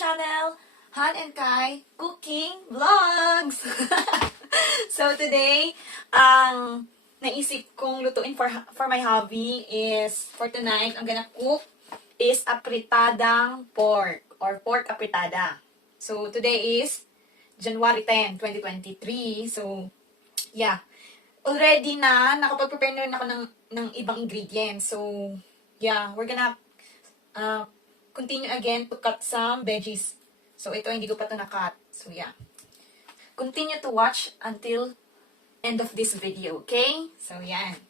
channel, Han and Kai Cooking Vlogs! So today, ang naisip kong lutuin for my hobby is, for tonight, I'm gonna cook is apritadang pork or pork apritada. So today is January 10, 2023. So, yeah. Already nakapag-prepare na rin ako ng ibang ingredients. So, yeah, we're gonna continue again to cut some veggies. So, ito, hindi ko pa ito na-cut. So, yeah. Continue to watch until end of this video, okay? So, yan.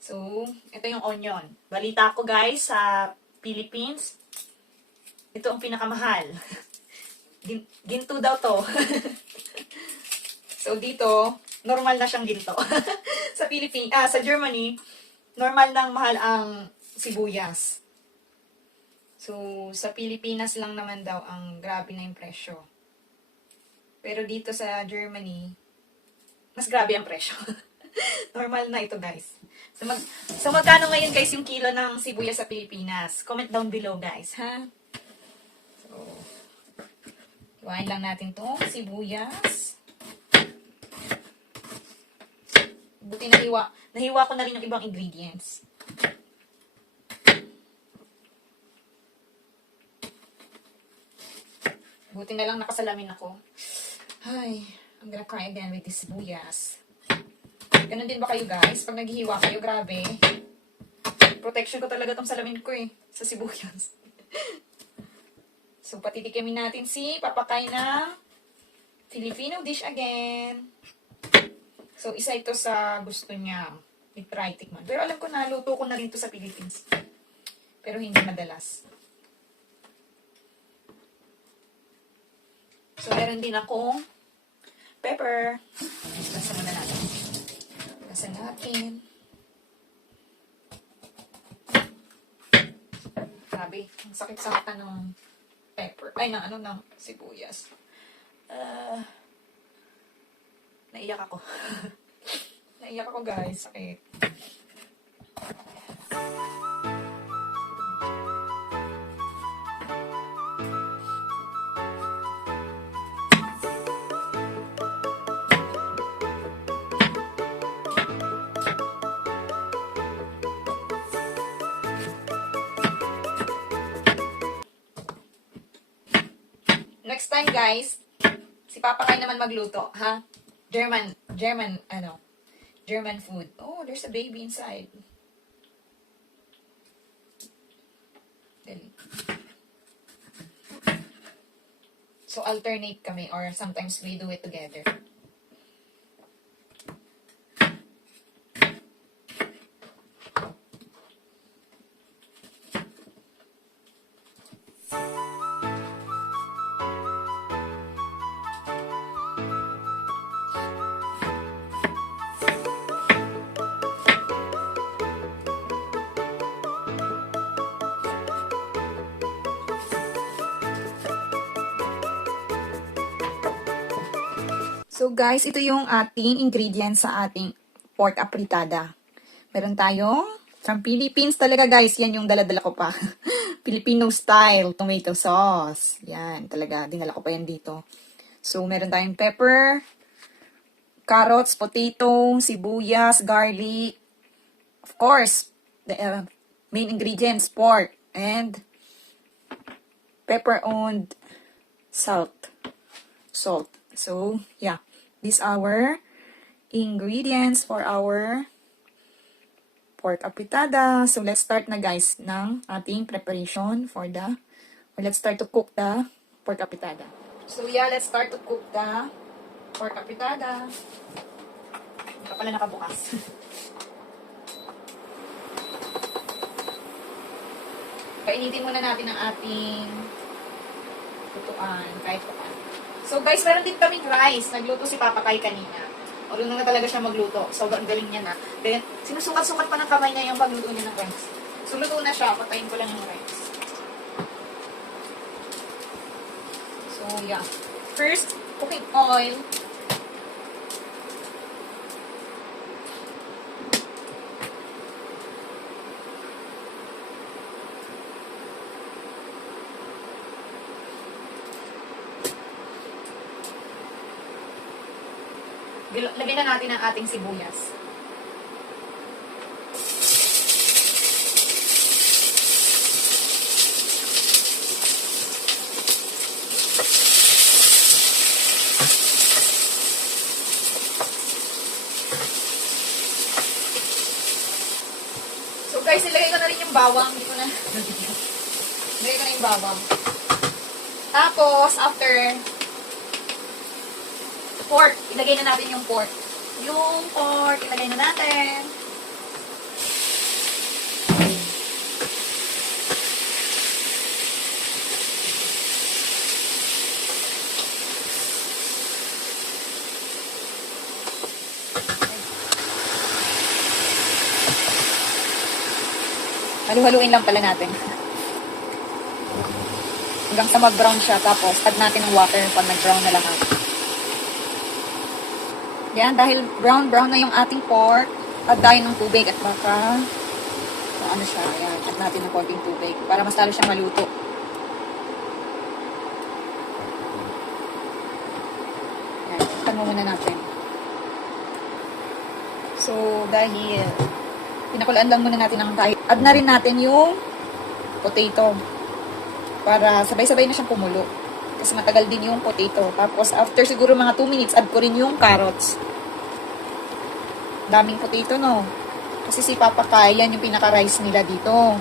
So, ito yung onion. Balita ko, guys, sa Philippines, ito ang pinakamahal. Ginto daw to. So, dito, normal na siyang ginto. Sa Germany, normal nang mahal ang sibuyas. So, sa Pilipinas lang naman daw ang grabe na yung presyo. Pero dito sa Germany, mas grabe ang presyo. Normal na ito, guys. So, magkano ngayon, guys, yung kilo ng sibuyas sa Pilipinas? Comment down below, guys, ha? So, iwain lang natin itong sibuyas. Buti nahiwa ko na rin yung ibang ingredients. Buti na lang nakasalamin ako. Ay, I'm gonna cry again with this sibuyas. Ganun din ba kayo, guys? Pag naghihiwa kayo, grabe. Protection ko talaga tong salamin ko eh. Sa sibuyas. So, patitikimin natin si Papakay na Filipino dish again. So, isa ito sa gusto niya. I-try tikman. Pero alam ko na, luto ko na rin to sa Philippines. Pero hindi madalas. So, meron din akong pepper. Lasa muna natin. Lasa natin. Grabe, ang sakit sa mata ng pepper. Ay, ng sibuyas. Naiyak ako. Naiyak ako, guys. Sakit. Next time, guys, si Papa Kai naman magluto, ha? German food. Oh, there's a baby inside. Dali. So, alternate kami or sometimes we do it together. So guys, ito yung ating ingredients sa ating pork apritada. Meron tayong from Philippines talaga, guys. Yan yung dala-dala ko pa. Filipino style tomato sauce. Yan, talaga. Dinala ko pa yan dito. So, meron tayong pepper, carrots, potato, sibuyas, garlic. Of course, the main ingredients, pork, and pepper and salt. So, yeah. These are our ingredients for our pork apritada. So, let's start na, guys, ng ating preparation for let's start to cook the pork apritada. So, yeah, let's start to cook the pork apritada. Ito pala nakabukas. Painitin muna natin ang ating lutuan, kahit pa. So guys, meron din kaming rice. Nagluto si Papa Kai kanina. Marunong na talaga siya magluto. Sobrang galing niya na. Then, sinusukat-sukat pa ng kamay niya yung pagluto niya ng rice. So, luto na siya. Patayin ko lang yung rice. So, yeah. First, cooking oil. Lagyan na natin ang ating sibuyas. So guys, ilagay ko na rin yung bawang. Ilagay ko na yung bawang. Tapos, after pork, ilagay na natin yung pork. Yung pork, ilagay na natin. Halu-haluin lang pala natin. Hanggang sa mag-brown siya. Tapos, add natin ng water pag nag-brown na lahat. Yan, dahil brown na yung ating pork, add tayo ng tubig at baka, ano siya, yan, add natin ng konting tubig para mas lalo siyang maluto. Yan, ikan mo muna natin. So, dahil pinakulaan lang muna natin ng tayo. Add na rin natin yung potato para sabay-sabay na siyang kumulo. Kasi matagal din yung potato. Tapos, after siguro mga 2 minutes, add ko rin yung carrots. Daming potato, no? Kasi si Papa Kyle, yan yung pinaka-rice nila dito.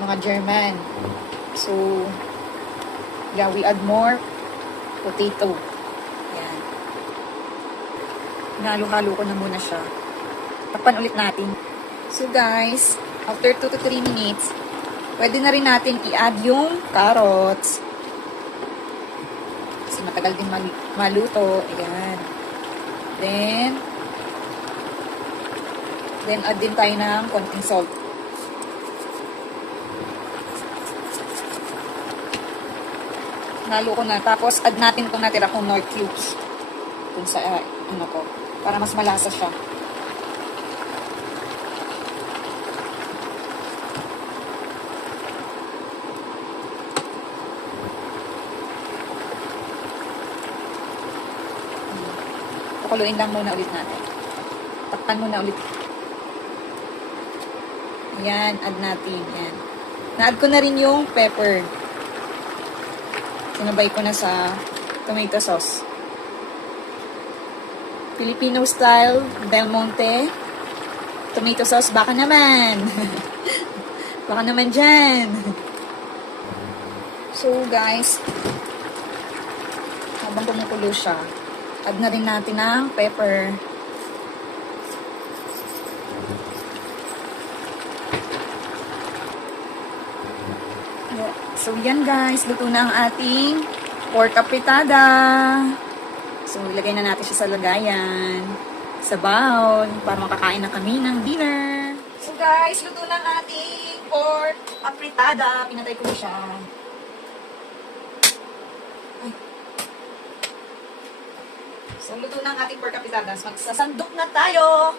Mga German. So, yeah, we add more potato. Yan. Hinalo-halo ko na muna siya. Takpan ulit natin. So, guys, after 2 to 3 minutes, pwede na rin natin i-add yung carrots. Kasi matagal din maluto. Ayan. Then add din tayo ng konting salt. Nalo ko na. Tapos, add natin itong natira kong Knorr cubes. Kung sa, ano ko. Para mas malasa siya. Pakuluin lang muna ulit natin. Takpan muna ulit. Ayan, add natin. Ayan. Na-add ko na rin yung pepper. Sinabay ko na sa tomato sauce. Filipino style, Del Monte. Tomato sauce, baka naman. Baka naman dyan. So, guys, habang kumukulo siya, add na rin natin ang pepper. So, yan guys. Luto na ang ating pork apritada. So, ilagay na natin siya sa lagayan. Sa bowl. Para makakain na kami ng dinner. So, guys. Luto na ang ating pork apritada. Pinatay ko na siya. Ay. So, luto na ang ating pork apritada. So, magsasandok na tayo.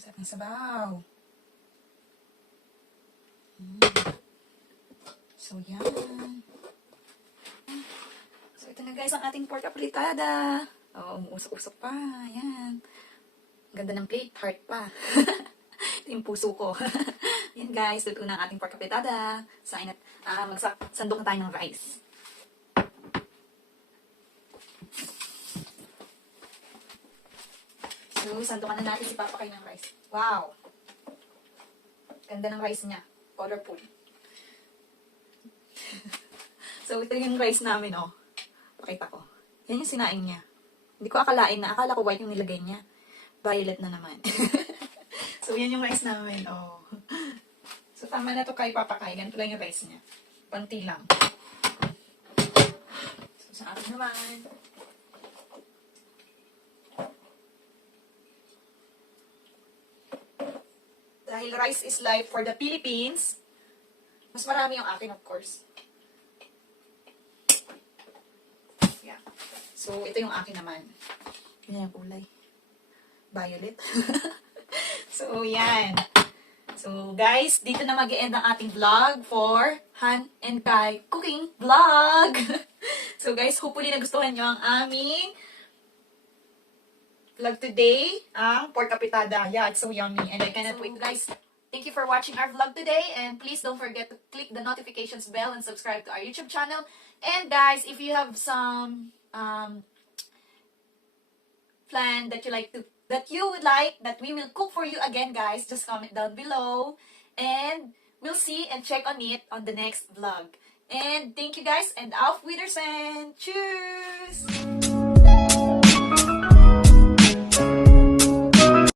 Sarap ng sabaw. So, yan. So, ito na guys ang ating pork apritada. Oo, umuusok-usok pa. Yan. Ganda ng plate. Heart pa. Ito yung puso ko. Yan guys, luto na ang ating pork apritada. Magsandok na tayo ng rice. So, sandukan na natin si Papa Kyle ng rice. Wow! Ganda ng rice niya. Colorful. So, ito yung rice namin, oh. Pakita ko. Yan yung sinaing niya. Hindi ko akalain na. Akala ko white yung nilagay niya. Violet na naman. So, yan yung rice namin. Oh. So, tama na to kay Papa Kai. Ganito lang yung rice niya. Panti lang. So, sa akin naman. Dahil rice is life for the Philippines, mas marami yung akin, of course. Yeah. So, ito yung akin naman. Yan yung kulay. Violet. So, yan. So, guys, dito na mag-e-end ang ating vlog for Han and Kai Cooking Vlog. So, guys, hopefully nagustuhan nyo ang aming vlog today, ang pork apitada. Yeah, it's so yummy. And I cannot wait, guys. Thank you for watching our vlog today. And please don't forget to click the notifications bell and subscribe to our YouTube channel. And guys, if you have some plan that you would like that we will cook for you again, guys, just comment down below. And we'll see and check on it on the next vlog. And thank you, guys. And auf Wiedersehen. Tschüss.